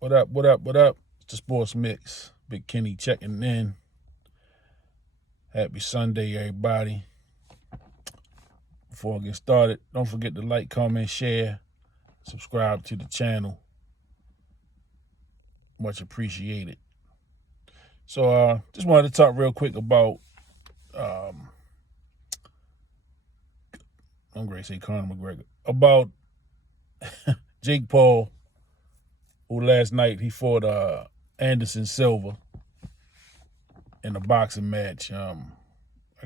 What up, what up, what up? It's the Sports Mix. Big Kenny checking in. Happy Sunday, everybody. Before I get started, don't forget to like, comment, share, subscribe to the channel. Much appreciated. So just wanted to talk real quick about I'm going to say Conor McGregor. About Jake Paul, who last night he fought Anderson Silva in a boxing match. I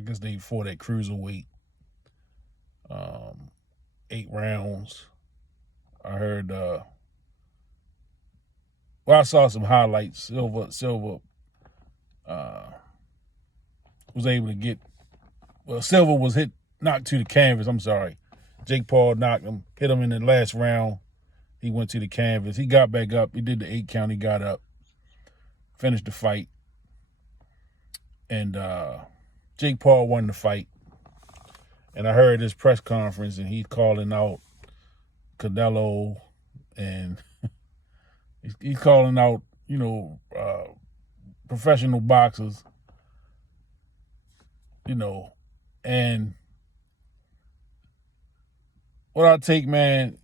guess they fought at cruiserweight. 8 rounds. I heard I saw some highlights. Silva was able to get Silva was knocked to the canvas. I'm sorry. Jake Paul hit him in the last round. He went to the canvas. He got back up. He did the 8 count. He got up, finished the fight. And Jake Paul won the fight. And I heard his press conference, and he's calling out Canelo, and he's calling out, professional boxers, and what I take, man,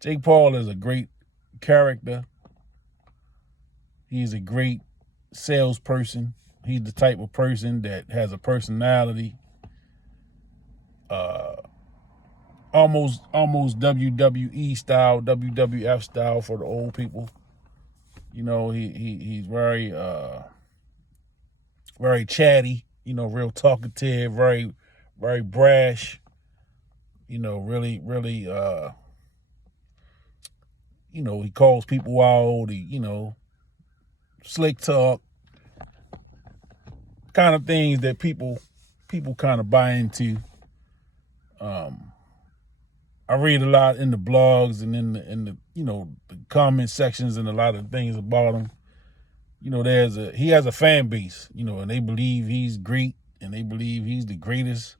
Jake Paul is a great character. He's a great salesperson. He's the type of person that has a personality, almost WWE style, WWF style for the old people. He's very very chatty, real talkative, very very brash. Really he calls people out. He slick talk, kind of things that people kind of buy into. I read a lot in the blogs and in the the comment sections and a lot of things about him. He has a fan base, and they believe he's great, and they believe he's the greatest,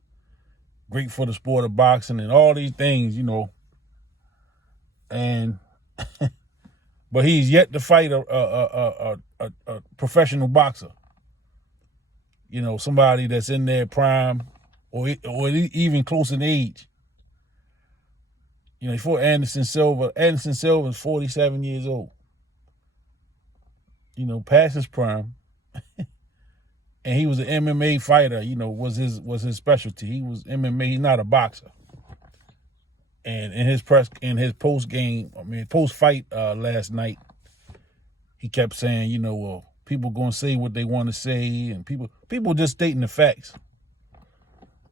great for the sport of boxing and all these things, and but he's yet to fight a professional boxer. Somebody that's in their prime or even close in age. He fought Anderson Silva. Anderson Silva is 47 years old. Past his prime. And he was an MMA fighter, was his specialty. He was MMA, he's not a boxer. And in his post fight last night, he kept saying, well, people gonna say what they want to say, and people just stating the facts.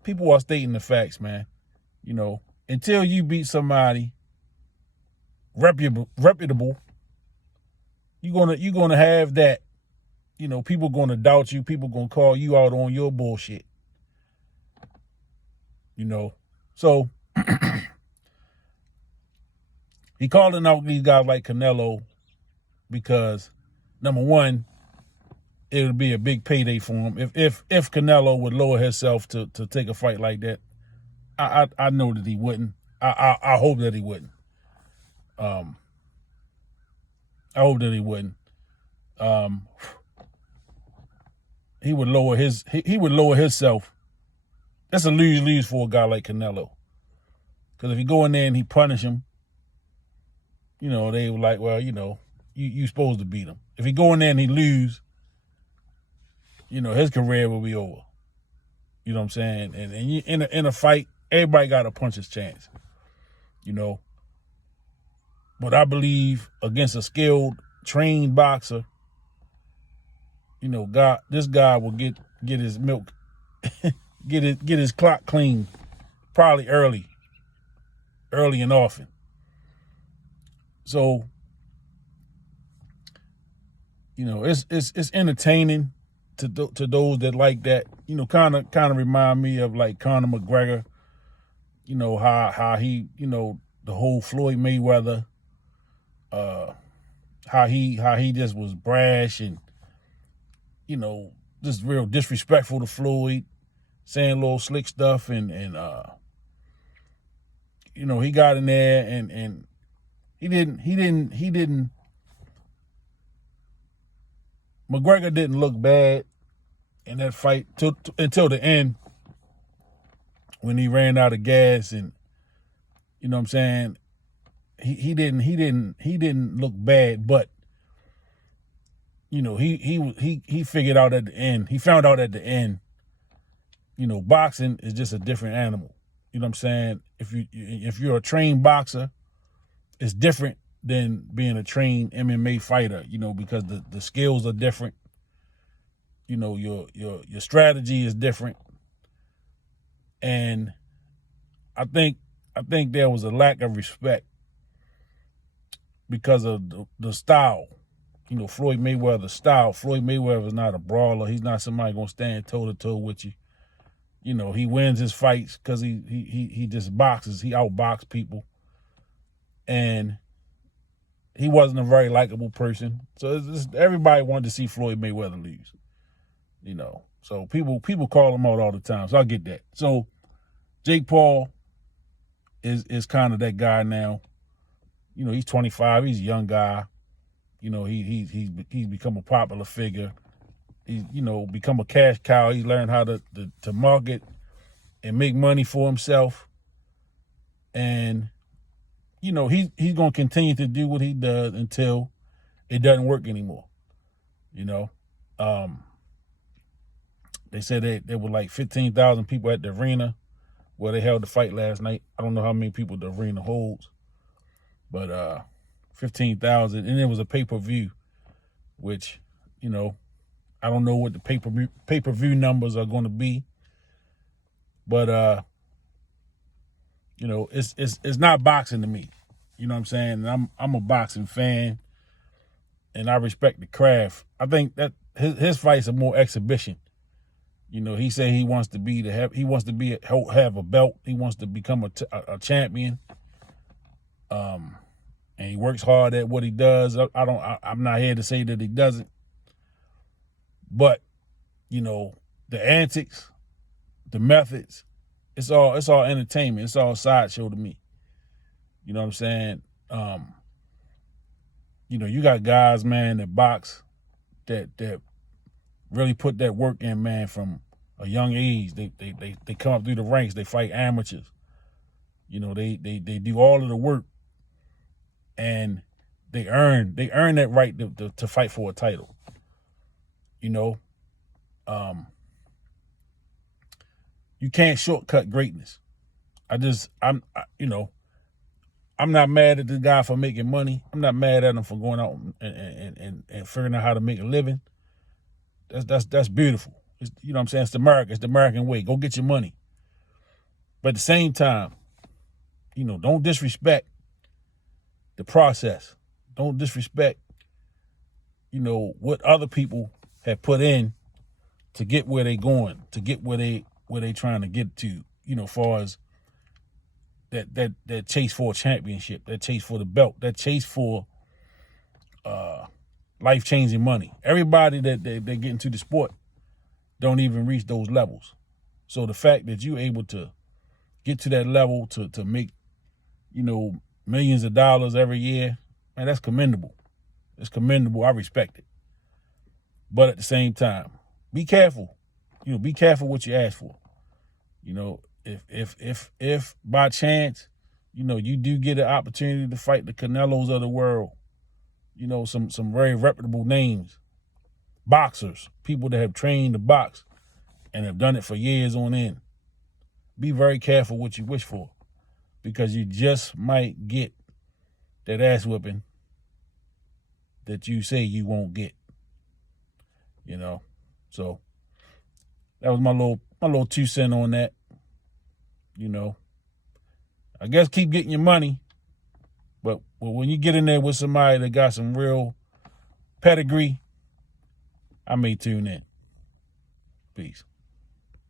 People are stating the facts, man. Until you beat somebody reputable, you're gonna have that. People gonna doubt you. People gonna call you out on your bullshit. So he calling out these guys like Canelo because, number one, it would be a big payday for him if Canelo would lower himself to take a fight like that. I know that he wouldn't. I hope that he wouldn't. I hope that he wouldn't. He would lower himself. That's a lose-lose for a guy like Canelo. Because if you go in there and he punish him, they were like, well, you supposed to beat him. If he go in there and he lose, his career will be over. You know what I'm saying? And in a fight, everybody got a puncher's chance. But I believe against a skilled, trained boxer, this guy will get his milk, get his clock clean, probably early and often. So, it's entertaining to those that like that. Kind of remind me of like Conor McGregor. How he, the whole Floyd Mayweather, how he just was brash and, just real disrespectful to Floyd, saying little slick stuff and he got in there and McGregor didn't look bad in that fight until the end when he ran out of gas, and you know what I'm saying, he didn't look bad, but you know, he figured out at the end. He found out at the end, you know, boxing is just a different animal. You know what I'm saying? If you're a trained boxer, it's different than being a trained MMA fighter, you know, because the skills are different. You know, your strategy is different. And I think there was a lack of respect because of the style. You know, Floyd Mayweather's style. Floyd Mayweather is not a brawler. He's not somebody gonna stand toe to toe with you. You know, he wins his fights because he just boxes. He outboxes people, and he wasn't a very likable person. So everybody wanted to see Floyd Mayweather lose. You know, so people call him out all the time. So I get that. So Jake Paul is kind of that guy now. You know, he's 25. He's a young guy. You know, he's become a popular figure. He's, you know, become a cash cow. He learned how to market and make money for himself. And, you know, he's going to continue to do what he does until it doesn't work anymore. You know, they said there were like 15,000 people at the arena where they held the fight last night. I don't know how many people the arena holds, but 15,000, and it was a pay-per-view, which, you know, I don't know what the pay-per-view numbers are going to be, but you know, it's not boxing to me. You know what I'm saying? And I'm a boxing fan, and I respect the craft. I think that his fights are more exhibition. You know, he said he wants to have a belt. He wants to become a champion. And he works hard at what he does. I'm not here to say that he doesn't, but you know, the antics, the methods, it's all entertainment. It's all sideshow to me. You know what I'm saying? You know, you got guys, man, that box, that really put that work in, man, from a young age. They come up through the ranks. They fight amateurs. You know, they do all of the work, and they earn that right to fight for a title. You know, you can't shortcut greatness. You know, I'm not mad at the guy for making money. I'm not mad at him for going out and figuring out how to make a living. That's beautiful. You know what I'm saying? It's the American way. Go get your money. But at the same time, you know, don't disrespect the process. Don't disrespect, you know, what other people have put in to get where they going, to get where they trying to get to, you know, far as that chase for a championship, that chase for the belt, that chase for life-changing money. Everybody that they get into the sport don't even reach those levels. So the fact that you're able to get to that level to make, you know, millions of dollars every year, man, that's commendable. It's commendable. I respect it. But at the same time, be careful. You know, be careful what you ask for. You know, if by chance, you know, you do get an opportunity to fight the Canelos of the world, you know, some very reputable names, boxers, people that have trained to box and have done it for years on end. Be very careful what you wish for, because you just might get that ass whipping that you say you won't get. You know, so that was my little 2 cents on that. You know, I guess keep getting your money, but when you get in there with somebody that got some real pedigree, I may tune in. Peace.